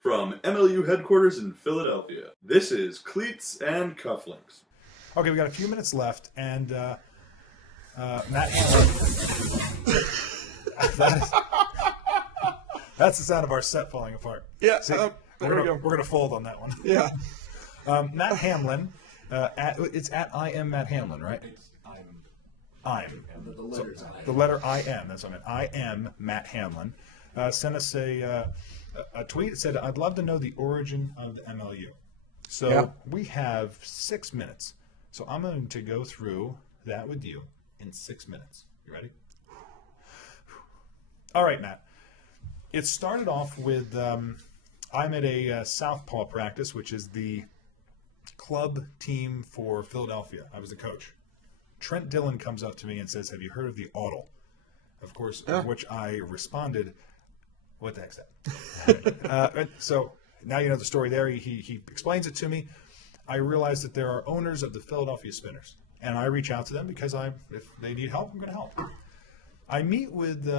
From MLU headquarters in Philadelphia, this is Cleats and Cufflinks. Okay, we got a few minutes left, and Matt Hamlin. That's the sound of our set falling apart. Yeah, See, there we go. We're gonna fold on that one. Yeah. Matt Hamlin. It's at I am Matt Hamlin, right? I'm. The letters I. The letter I am. That's what I meant. I am Matt Hamlin. Sent us a tweet that said, "I'd love to know the origin of the MLU." So Yeah. we have 6 minutes. So I'm going to go through that with you in 6 minutes. You ready? All right, Matt. It started off with I'm at a Southpaw practice, which is the club team for Philadelphia. I was the coach. Trent Dillon comes up to me and says, "Have you heard of the Audle?" Of course, which I responded, "What the heck's that?" So now you know the story there. He explains it to me. I realize that there are owners of the Philadelphia Spinners, and I reach out to them because if they need help, I'm going to help. I meet with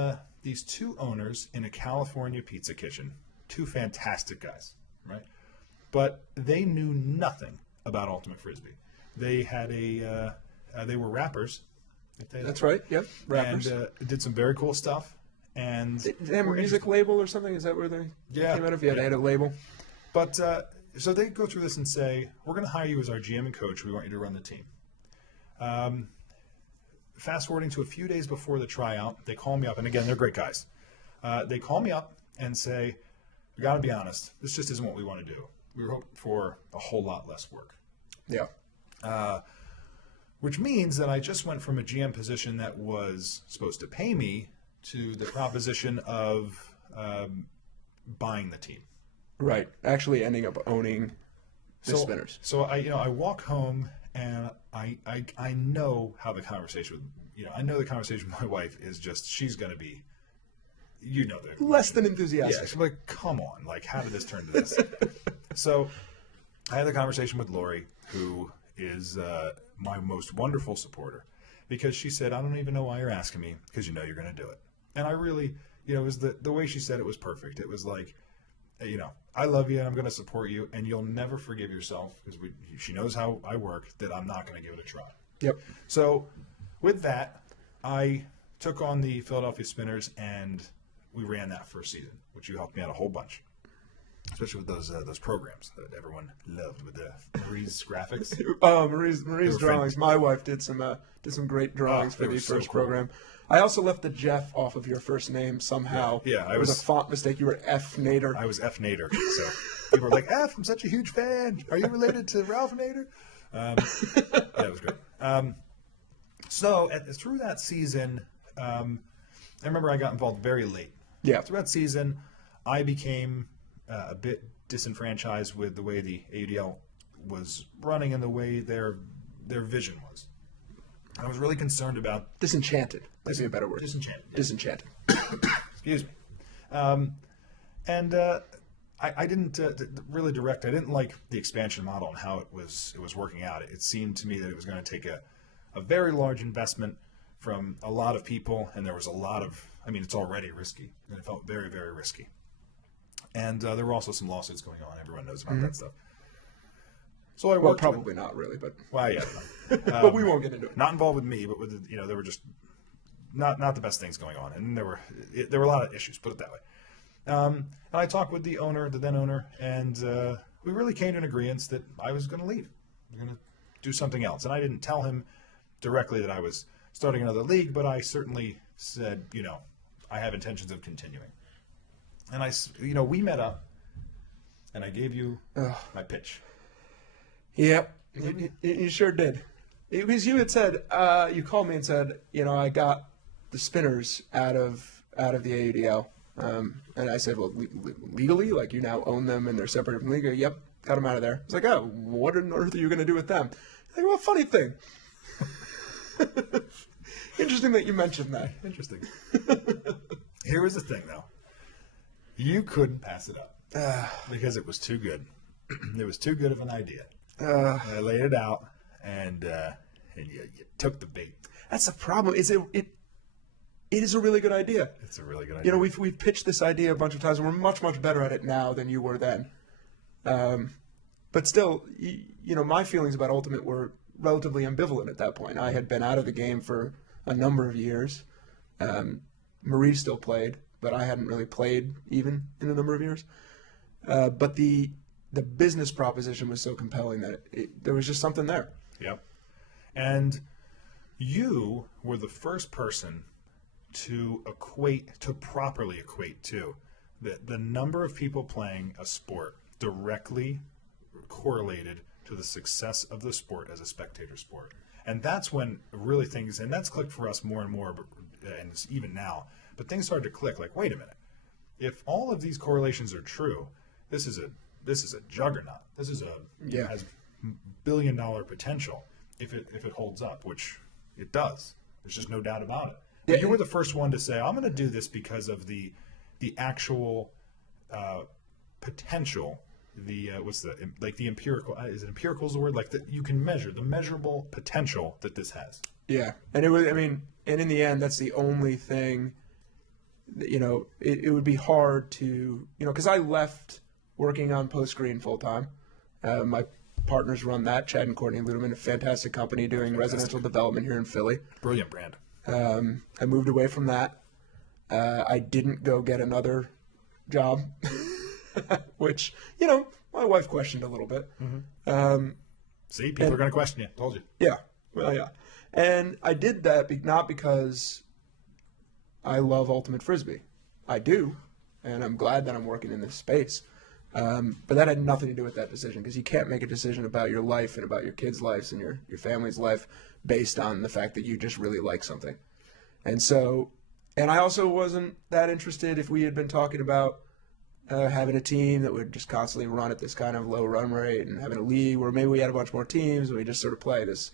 these two owners in a California pizza kitchen. Two fantastic guys, right? But they knew nothing about Ultimate Frisbee. They had they were rappers. That's right. Yep. Rappers. And did some very cool stuff. And they have a music label or something? Is that where they came out of? Yeah, they had a label. But so they go through this and say, "We're going to hire you as our GM and coach. We want you to run the team." Fast forwarding to a few days before the tryout, they call me up, and again, they're great guys. They call me up and say, "We got to be honest. This just isn't what we want to do. We were hoping for a whole lot less work." Yeah. Which means that I just went from a GM position that was supposed to pay me to the proposition of buying the team. Right. Actually ending up owning the Spinners. So I walk home and I know how the conversation with I know the conversation with my wife is just she's gonna be less than enthusiastic. Yeah, she's like, "Come on, like how did this turn to this?" So I had the conversation with Lori, who is my most wonderful supporter, because she said, "I don't even know why you're asking me, because you know you're going to do it." And I really, it was the way she said it was perfect. It was like, I love you and I'm going to support you, and you'll never forgive yourself, because she knows how I work, that I'm not going to give it a try. Yep. So with that, I took on the Philadelphia Spinners, and we ran that first season, which you helped me out a whole bunch. Especially with those programs that everyone loved with the Marie's graphics. Marie's drawings. My wife did some great drawings for the first program. I also left the Jeff off of your first name somehow. Yeah, it was a font mistake. You were F Nader. I was F Nader. So people were like, "F, I'm such a huge fan. Are you related to Ralph Nader?" That was great. So through that season, I remember I got involved very late. Yeah. Through that season, I became a bit disenfranchised with the way the AUDL was running and the way their vision was. I was really concerned about disenchanted. That'd be a better word. Disenchanted. Yeah. Disenchanted. Excuse me. I didn't really direct. I didn't like the expansion model and how it was working out. It seemed to me that it was going to take a very large investment from a lot of people, and there was a lot of. I mean, it's already risky, and it felt very, very risky. And there were also some lawsuits going on. Everyone knows about that stuff. So I worked probably not really, but yeah, but we won't get into it. Not involved with me, but with there were just not the best things going on, and there were a lot of issues. Put it that way. And I talked with the then owner, and we really came to an agreement that I was going to leave. I was going to do something else, and I didn't tell him directly that I was starting another league, but I certainly said, I have intentions of continuing. And we met up, and I gave you my pitch. Yep, you sure did. It was you had said, you called me and said, I got the Spinners out of the AUDL, and I said, well, legally, like you now own them and they're separate from league. Yep, got them out of there. It's like, oh, what on earth are you going to do with them? Like, well, funny thing. Interesting that you mentioned that. Interesting. Here was the thing, though. You couldn't pass it up because it was too good. It was too good of an idea. I laid it out, and you took the bait. That's the problem. Is it is a really good idea. It's a really good idea. You know, we've pitched this idea a bunch of times, and we're much, much better at it now than you were then. But still, you know, my feelings about Ultimate were relatively ambivalent at that point. I had been out of the game for a number of years. Marie still played, but I hadn't really played even in a number of years. But the business proposition was so compelling that there was just something there. Yep. And you were the first person to properly equate to the number of people playing a sport directly correlated to the success of the sport as a spectator sport. And that's when really things, and that's clicked for us more and more, and it's even now, but things started to click like, wait a minute, if all of these correlations are true, this is a juggernaut. This is has billion-dollar potential if it holds up, which it does. There's just no doubt about it. But you were the first one to say, I'm going to do this because of the actual potential, the empirical, is it empirical is the word? Like that you can measure, the measurable potential that this has. Yeah. And and in the end, that's the only thing, you know, it would be hard to, you know, because I left working on Post Green full time. My partners run that, Chad and Courtney Ludeman, a fantastic company doing residential development here in Philly. Brilliant brand. I moved away from that. I didn't go get another job, which, you know, my wife questioned a little bit. Mm-hmm. See, people are going to question you. Told you. Yeah. Well, yeah. And I did that not because I love Ultimate Frisbee. I do, and I'm glad that I'm working in this space. But that had nothing to do with that decision, because you can't make a decision about your life and about your kids' lives and your family's life based on the fact that you just really like something. And I also wasn't that interested if we had been talking about having a team that would just constantly run at this kind of low run rate, and having a league where maybe we had a bunch more teams and we just sort of play this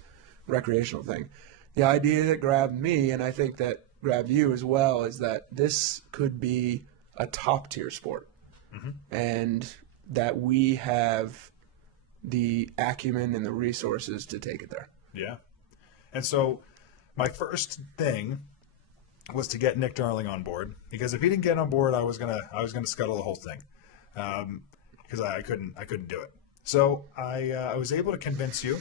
recreational thing. The idea that grabbed me, and I think that grabbed you as well, is that this could be a top tier sport. Mm-hmm. And that we have the acumen and the resources to take it there. Yeah. And so my first thing was to get Nick Darling on board, because if he didn't get on board, I was gonna scuttle the whole thing, because I couldn't do it. So I was able to convince you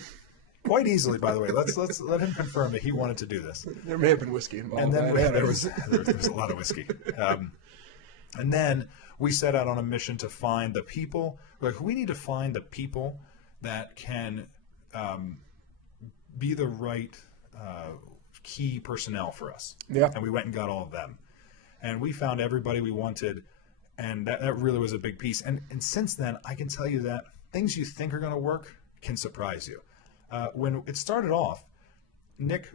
quite easily. By the way, let's let him confirm that he wanted to do this. There may have been whiskey involved. And then there was a lot of whiskey. And then we set out on a mission to find the people. Like, we need to find the people that can be the right key personnel for us. Yeah. And we went and got all of them. And we found everybody we wanted, and that really was a big piece. And since then, I can tell you that things you think are going to work can surprise you. When it started off, Nick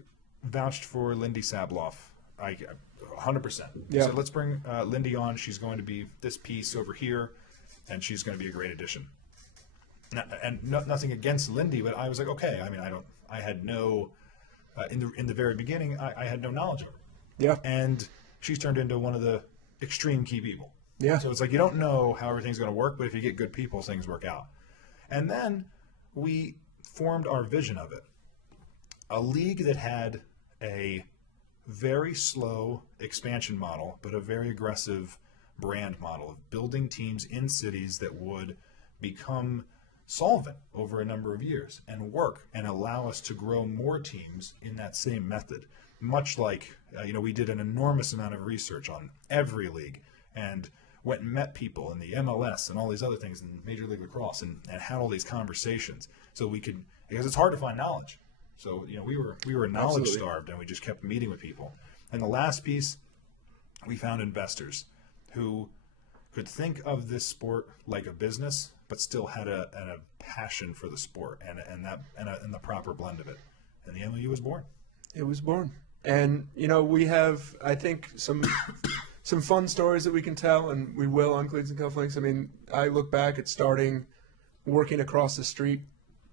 vouched for Lindy Sabloff. 100%. Yeah. So let's bring Lindy on. She's going to be this piece over here, and she's going to be a great addition. Nothing against Lindy, but I was like, okay. I mean, I had no in the very beginning. I had no knowledge of her. Yeah. And she's turned into one of the extreme key people. Yeah. So it's like you don't know how everything's going to work, but if you get good people, things work out. And then we formed our vision of it. A league that had a very slow expansion model, but a very aggressive brand model of building teams in cities that would become solvent over a number of years and work and allow us to grow more teams in that same method. Much like, we did an enormous amount of research on every league and went and met people in the MLS and all these other things in Major League Lacrosse and had all these conversations so we could, because it's hard to find knowledge. So, we were knowledge starved, and we just kept meeting with people. And the last piece, we found investors who could think of this sport like a business, but still had a passion for the sport and the proper blend of it. And the MLU was born. It was born. And, we have, I think, some fun stories that we can tell, and we will on Cleats and Cufflinks. I mean, I look back at starting working across the street,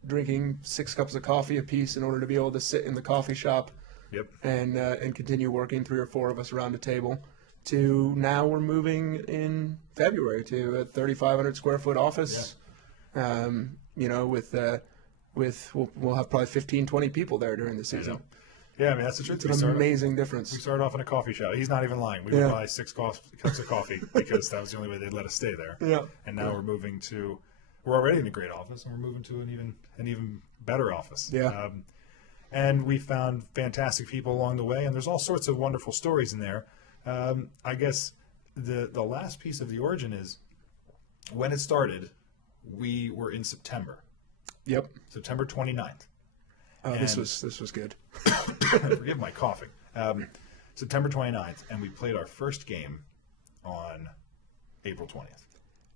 drinking 6 cups of coffee apiece in order to be able to sit in the coffee shop. Yep. And continue working 3 or 4 of us around a table, to now we're moving in February to a 3,500 square foot office. Yeah. We'll have probably 15, 20 people there during the season. Yeah, I mean, that's the truth. It's an amazing We difference. started off in a coffee shop. He's not even lying. We would buy 6 cups of coffee because that was the only way they'd let us stay there. Yeah. And now we're already in a great office, and we're moving to an even better office. Yeah. And we found fantastic people along the way, and there's all sorts of wonderful stories in there. I guess the last piece of the origin is when it started, we were in September. Yep. September 29th. Oh, this was good. Forgive my coughing. September 29th, and we played our first game on April 20th.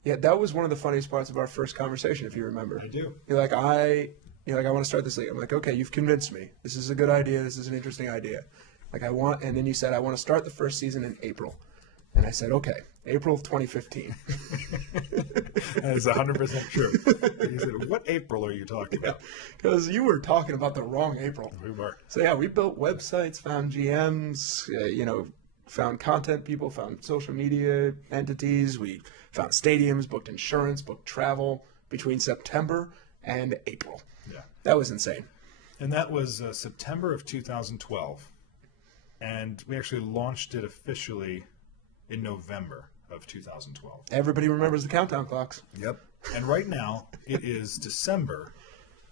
Yeah, that was one of the funniest parts of our first conversation, if you remember. I do. You're like, I want to start this league. I'm like, okay, you've convinced me. This is a good idea. This is an interesting idea. And then you said, I want to start the first season in April. And I said, okay, April of 2015. That is 100% true. He said, what April are you talking about? Because you were talking about the wrong April. We were. So yeah, we built websites, found GMs, found content people, found social media entities. We found stadiums, booked insurance, booked travel between September and April. Yeah. That was insane. And that was September of 2012. And we actually launched it officially in November of 2012. Everybody remembers the countdown clocks. Yep. And right now, it is December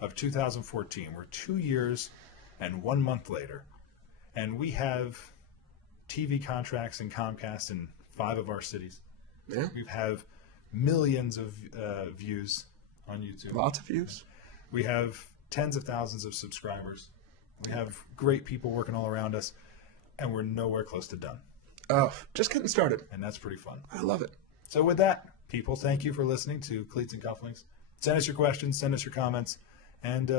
of 2014. We're 2 years and 1 month later. And we have TV contracts in Comcast in 5 of our cities. Yeah. We have millions of views on YouTube. Lots of views. We have tens of thousands of subscribers. We have great people working all around us. And we're nowhere close to done. Oh, just getting started. And that's pretty fun. I love it. So with that, people, thank you for listening to Cleats and Cufflinks. Send us your questions, send us your comments, and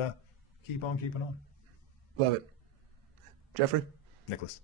keep on keeping on. Love it. Jeffrey? Nicholas.